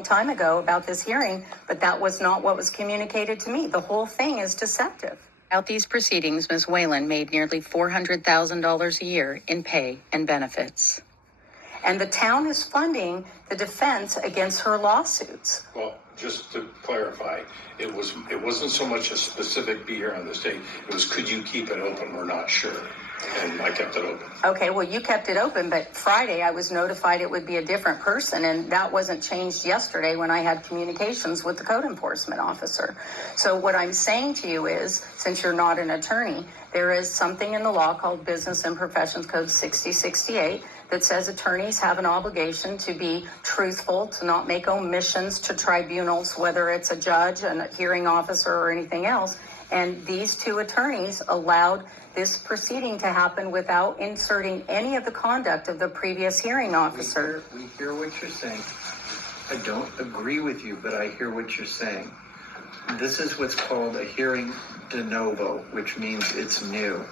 Time ago about this hearing, but that was not what was communicated to me. The whole thing is deceptive. Throughout these proceedings, Ms. Whalen made nearly $400,000 a year in pay and benefits. And the town is funding the defense against her lawsuits. Well, just to clarify, it wasn't so much a specific be here on this date. It was, could you keep it open? We're not sure. And I kept it open. Okay, well, you kept it open, but Friday I was notified it would be a different person, and that wasn't changed yesterday when I had communications with the code enforcement officer. So what I'm saying to you is, since you're not an attorney, there is something in the law called Business and Professions Code 6068 that says attorneys have an obligation to be truthful, to not make omissions to tribunals, whether it's a judge, a hearing officer, or anything else. And these two attorneys allowed this proceeding to happen without inserting any of the conduct of the previous hearing officer. We hear what you're saying. I don't agree with you, but I hear what you're saying. This is what's called a hearing de novo, which means it's new.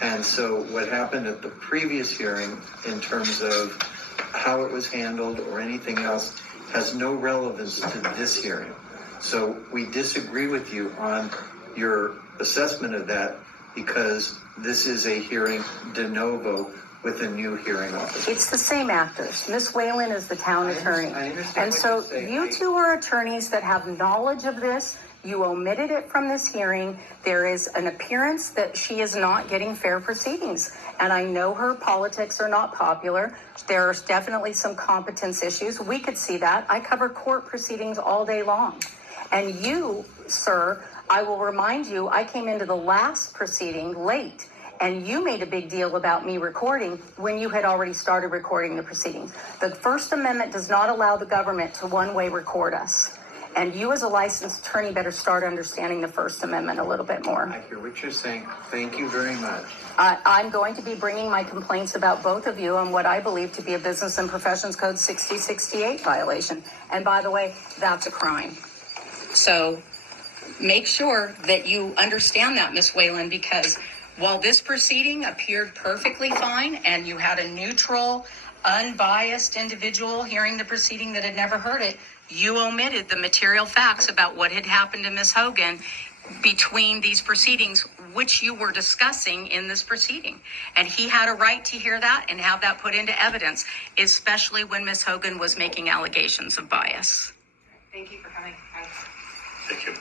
And so what happened at the previous hearing in terms of how it was handled or anything else has no relevance to this hearing. So we disagree with you on your assessment of that, because this is a hearing de novo with a new hearing officer. It's the same actors. Ms. Whalen is the town attorney. I understand. And so you two are attorneys that have knowledge of this. You omitted it from this hearing. There is an appearance that she is not getting fair proceedings. And I know her politics are not popular. There are definitely some competence issues. We could see that. I cover court proceedings all day long. And you, sir, I will remind you, I came into the last proceeding late, and you made a big deal about me recording when you had already started recording the proceedings. The First Amendment does not allow the government to one-way record us. And you as a licensed attorney better start understanding the First Amendment a little bit more. I hear what you're saying. Thank you very much. I'm going to be bringing my complaints about both of you on what I believe to be a Business and Professions Code 6068 violation. And by the way, that's a crime. So make sure that you understand that, Ms. Whalen, because while this proceeding appeared perfectly fine and you had a neutral, unbiased individual hearing the proceeding that had never heard it, you omitted the material facts about what had happened to Ms. Hogan between these proceedings, which you were discussing in this proceeding. And he had a right to hear that and have that put into evidence, especially when Ms. Hogan was making allegations of bias. Thank you for coming. Thank you.